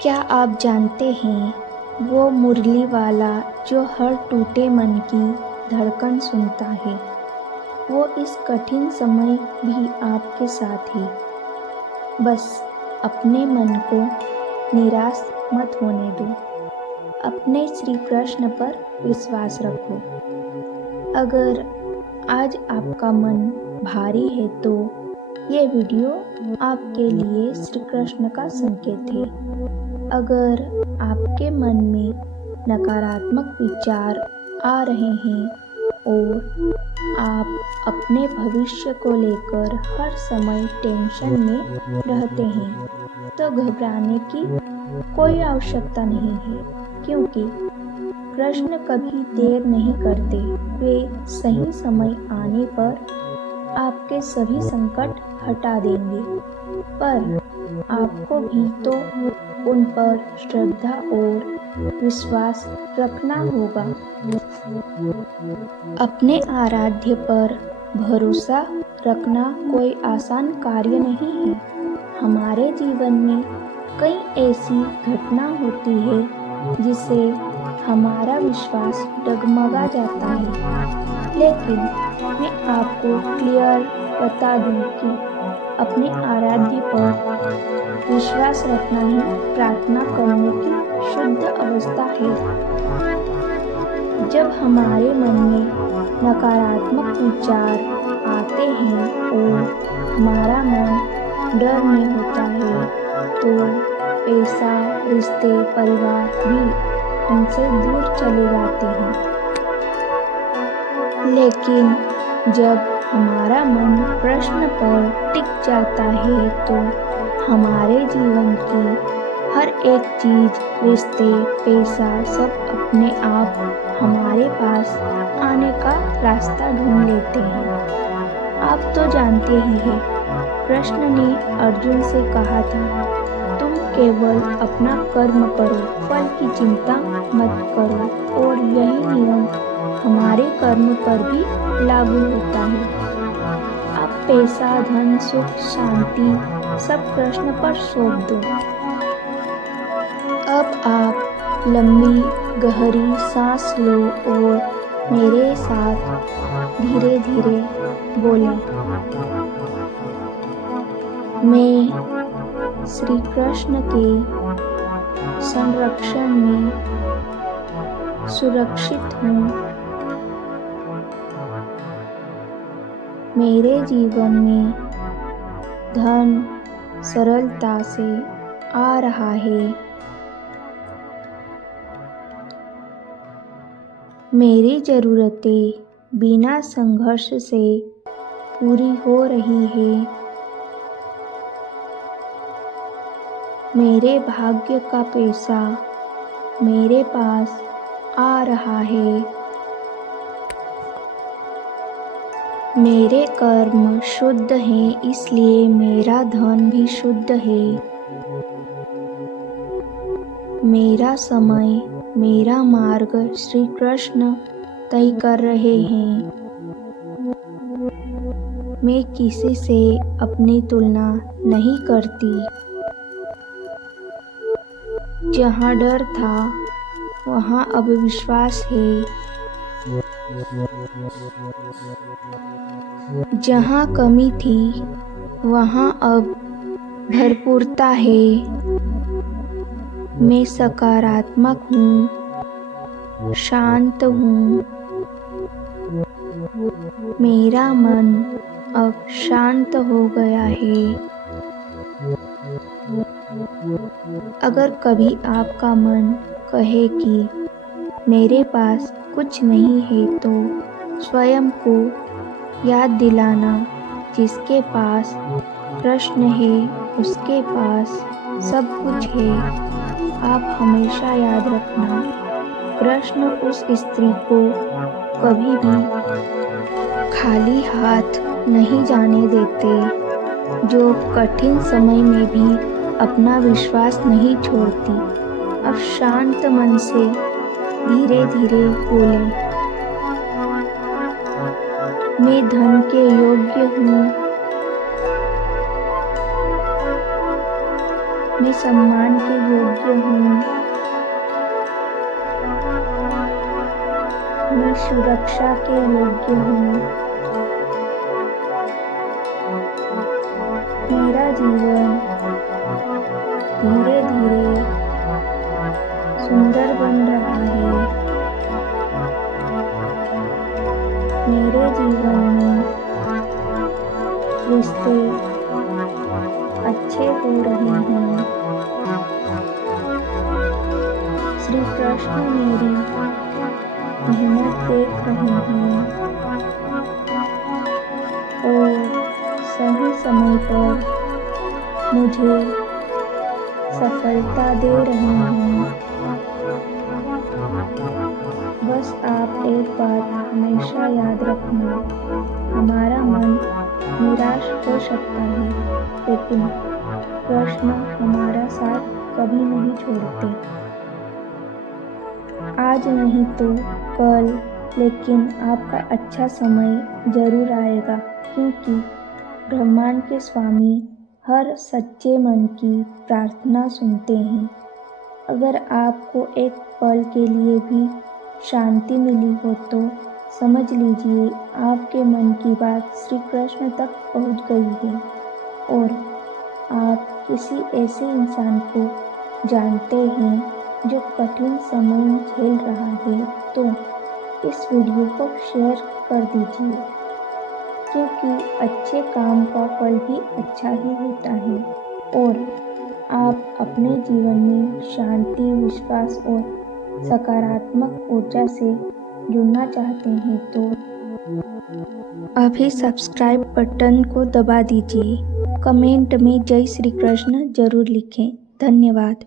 क्या आप जानते हैं वो मुरली वाला जो हर टूटे मन की धड़कन सुनता है, वो इस कठिन समय भी आपके साथ है। बस अपने मन को निराश मत होने दो, अपने श्री कृष्ण पर विश्वास रखो। अगर आज आपका मन भारी है तो ये वीडियो आपके लिए श्री कृष्ण का संकेत है। अगर आपके मन में नकारात्मक विचार आ रहे हैं और आप अपने भविष्य को लेकर हर समय टेंशन में रहते हैं, तो घबराने की कोई आवश्यकता नहीं है, क्योंकि कृष्ण कभी देर नहीं करते। वे सही समय आने पर आपके सभी संकट हटा देंगे, पर आपको भी तो उन पर श्रद्धा और विश्वास रखना होगा। अपने आराध्य पर भरोसा रखना कोई आसान कार्य नहीं है। हमारे जीवन में कई ऐसी घटना होती है जिससे हमारा विश्वास डगमगा जाता है, लेकिन मैं आपको क्लियर बता दूं कि अपने आराध्य पर विश्वास रखना ही प्रार्थना करने की शुद्ध अवस्था है। जब हमारे मन में नकारात्मक विचार आते हैं और हमारा मन डर में होता है, तो पैसा, रिश्ते, परिवार भी हमसे दूर चले जाते हैं। लेकिन जब हमारा मन प्रश्न पर टिक जाता है, तो हमारे जीवन की हर एक चीज, रिश्ते, पैसा सब अपने आप हमारे पास आने का रास्ता ढूंढ लेते हैं। आप तो जानते ही हैं, कृष्ण ने अर्जुन से कहा था, तुम केवल अपना कर्म करो, फल की चिंता मत करो। और यही नियम हमारे कर्म पर भी लागू होता है। आप पैसा, धन, सुख, शांति सब कृष्ण पर सौंप दो। अब आप लंबी गहरी सांस लो और मेरे साथ धीरे धीरे बोलें। मैं श्री कृष्ण के संरक्षण में सुरक्षित हूँ। मेरे जीवन में धन सरलता से आ रहा है। मेरी ज़रूरतें बिना संघर्ष से पूरी हो रही है। मेरे भाग्य का पैसा मेरे पास आ रहा है। मेरे कर्म शुद्ध हैं, इसलिए मेरा धन भी शुद्ध है। मेरा समय, मेरा मार्ग श्री कृष्ण तय कर रहे हैं। मैं किसी से अपनी तुलना नहीं करती। जहाँ डर था, वहाँ अब विश्वास है। जहाँ कमी थी, वहाँ अब भरपूरता है। मैं सकारात्मक हूँ, शांत हूँ। मेरा मन अब शांत हो गया है। अगर कभी आपका मन कहे कि मेरे पास कुछ नहीं है, तो स्वयं को याद दिलाना, जिसके पास कृष्ण है उसके पास सब कुछ है। आप हमेशा याद रखना, कृष्ण उस स्त्री को कभी भी खाली हाथ नहीं जाने देते, जो कठिन समय में भी अपना विश्वास नहीं छोड़ती। अब शांत मन से धीरे धीरे बोलें, मैं धन के योग्य हूँ। मैं सम्मान के योग्य हूँ। मैं सुरक्षा के योग्य हूँ। मेरा जीवन धीरे धीरे सुंदर बन रहा है। मेरे जीवन में रिश्ते अच्छे हो रहे हैं। श्री कृष्ण मेरी मेहनत देख रहे हैं और सही समय पर मुझे सफलता दे रहे हैं। बस आप एक बात हमेशा याद रखना, हमारा मन निराश हो सकता है, लेकिन कृष्ण हमारा साथ कभी नहीं छोड़ते। आज नहीं तो कल, लेकिन आपका अच्छा समय जरूर आएगा, क्योंकि ब्रह्मांड के स्वामी हर सच्चे मन की प्रार्थना सुनते हैं। अगर आपको एक पल के लिए भी शांति मिली हो तो समझ लीजिए आपके मन की बात श्री कृष्ण तक पहुंच गई है और आप किसी ऐसे इंसान को जानते हैं जो कठिन समय झेल रहा है, तो इस वीडियो को शेयर कर दीजिए, क्योंकि अच्छे काम का फल भी अच्छा ही होता है। और आप अपने जीवन में शांति, विश्वास और सकारात्मक ऊर्जा से जुड़ना चाहते हैं तो अभी सब्सक्राइब बटन को दबा दीजिए। कमेंट में जय श्री कृष्ण जरूर लिखें। धन्यवाद।